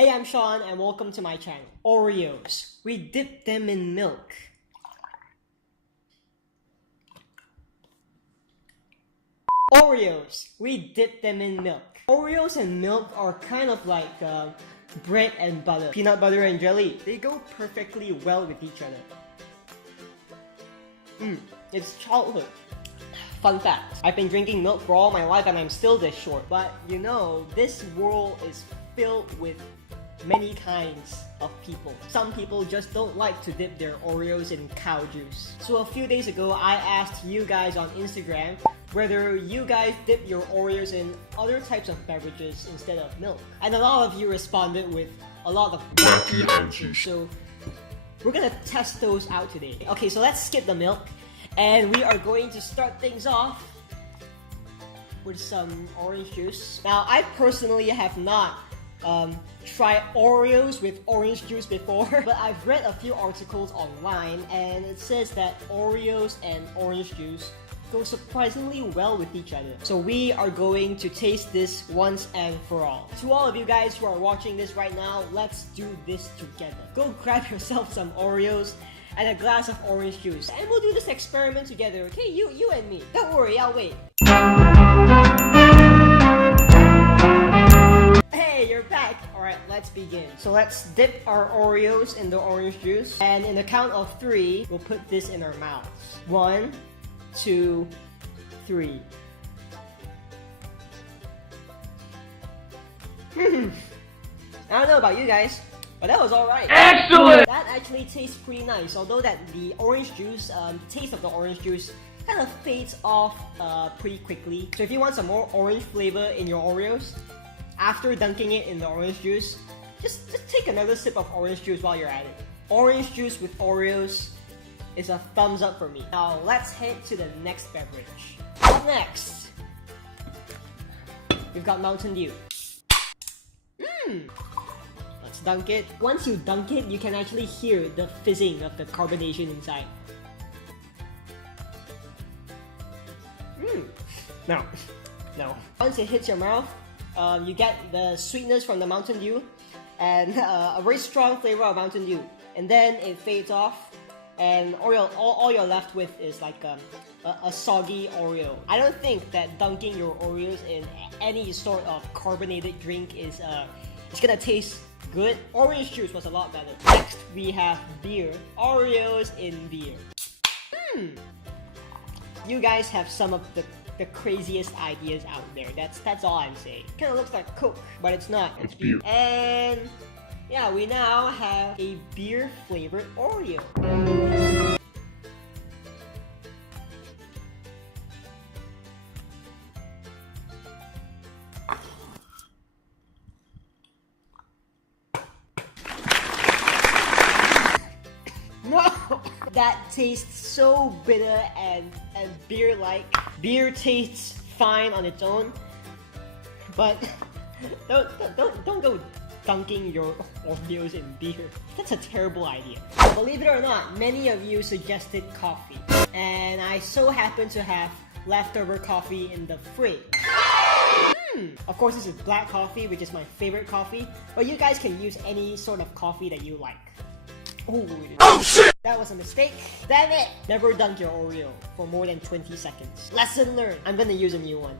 Hey, I'm Sean and welcome to my channel. Oreos. We dip them in milk. Oreos. We dip them in milk. Oreos and milk are kind of like bread and butter. Peanut butter and jelly. They go perfectly well with each other. It's childhood. Fun fact, I've been drinking milk for all my life and I'm still this short. But you know, this world is filled with many kinds of people. Some people just don't like to dip their Oreos in cow juice. So a few days ago, I asked you guys on Instagram whether you guys dip your Oreos in other types of beverages instead of milk. And a lot of you responded with a lot of wacky answers. So we're gonna test those out today. Okay, so let's skip the milk. And we are going to start things off with some orange juice. Now, I personally have not tried Oreos with orange juice before, but I've read a few articles online and it says that Oreos and orange juice go surprisingly well with each other. So we are going to taste this once and for all. To all of you guys who are watching this right now, let's do this together. Go grab yourself some Oreos and a glass of orange juice, and we'll do this experiment together, okay? You and me. Don't worry, I'll wait. Hey, you're back! Alright, let's begin. So let's dip our Oreos in the orange juice, and in the count of 3, we'll put this in our mouths. 1, 2, 3. I don't know about you guys, but that was alright. Excellent! That actually tastes pretty nice, although that the orange juice, taste of the orange juice kind of fades off pretty quickly. So if you want some more orange flavor in your Oreos, after dunking it in the orange juice, just take another sip of orange juice while you're at it. Orange juice with Oreos is a thumbs up for me. Now let's head to the next beverage. Up next, we've got Mountain Dew. Let's dunk it. Once you dunk it, you can actually hear the fizzing of the carbonation inside. No. Once it hits your mouth, you get the sweetness from the Mountain Dew and a very strong flavor of Mountain Dew. And then it fades off, and all you're left with is like a soggy Oreo. I don't think that dunking your Oreos in any sort of carbonated drink is it's gonna taste good. Orange juice was a lot better. Next, we have beer. Oreos in beer. You guys have some of the craziest ideas out there. That's all I'm saying. Kinda looks like Coke, but it's not. It's beer. And yeah, we now have a beer flavored Oreo. No! That tastes so bitter and beer-like. Beer tastes fine on its own, but don't go dunking your Oreos in beer. That's a terrible idea. Believe it or not, many of you suggested coffee, and I so happen to have leftover coffee in the fridge. Of course, this is black coffee, which is my favorite coffee, but you guys can use any sort of coffee that you like. Oh shit! That was a mistake. Damn it! Never dunk your Oreo for more than 20 seconds. Lesson learned. I'm gonna use a new one.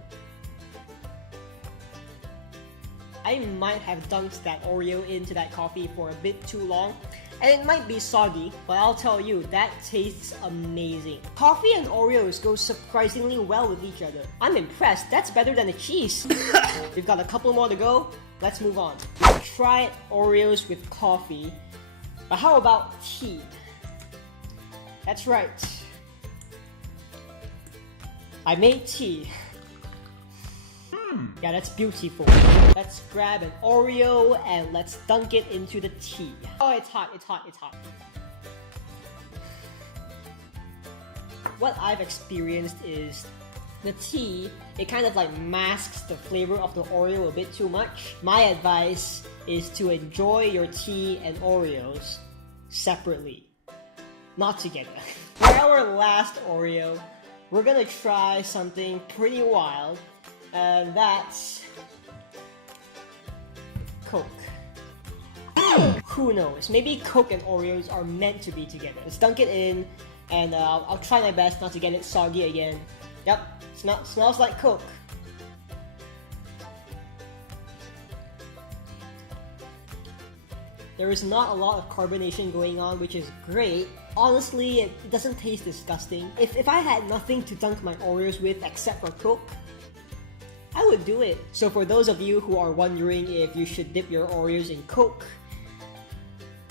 I might have dunked that Oreo into that coffee for a bit too long, and it might be soggy, but I'll tell you, that tastes amazing. Coffee and Oreos go surprisingly well with each other. I'm impressed. That's better than the cheese. We've got a couple more to go. Let's move on. We've tried Oreos with coffee, but how about tea? That's right. I made tea. Yeah, that's beautiful. Let's grab an Oreo and let's dunk it into the tea. Oh, it's hot, it's hot, it's hot. What I've experienced is the tea, it kind of like masks the flavor of the Oreo a bit too much. My advice is to enjoy your tea and Oreos separately, not together. For our last Oreo, we're gonna try something pretty wild, and that's Coke. Who knows? Maybe Coke and Oreos are meant to be together. Let's dunk it in, and I'll try my best not to get it soggy again. Yep, smells like Coke. There is not a lot of carbonation going on, which is great. Honestly, it doesn't taste disgusting. If I had nothing to dunk my Oreos with except for Coke, I would do it. So for those of you who are wondering if you should dip your Oreos in Coke,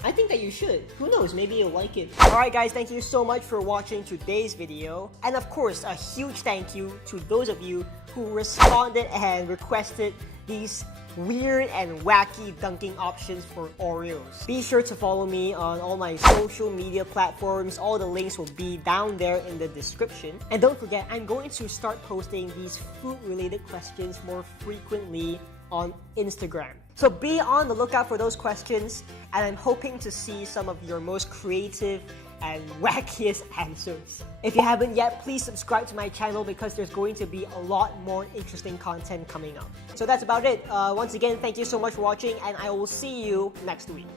I think that you should. Who knows, maybe you'll like it. Alright guys, thank you so much for watching today's video. And of course, a huge thank you to those of you who responded and requested these weird and wacky dunking options for Oreos. Be sure to follow me on all my social media platforms. All the links will be down there in the description. And don't forget, I'm going to start posting these food-related questions more frequently on Instagram. So be on the lookout for those questions, and I'm hoping to see some of your most creative and wackiest answers. If you haven't yet, please subscribe to my channel because there's going to be a lot more interesting content coming up. So that's about it. Once again, thank you so much for watching, and I will see you next week.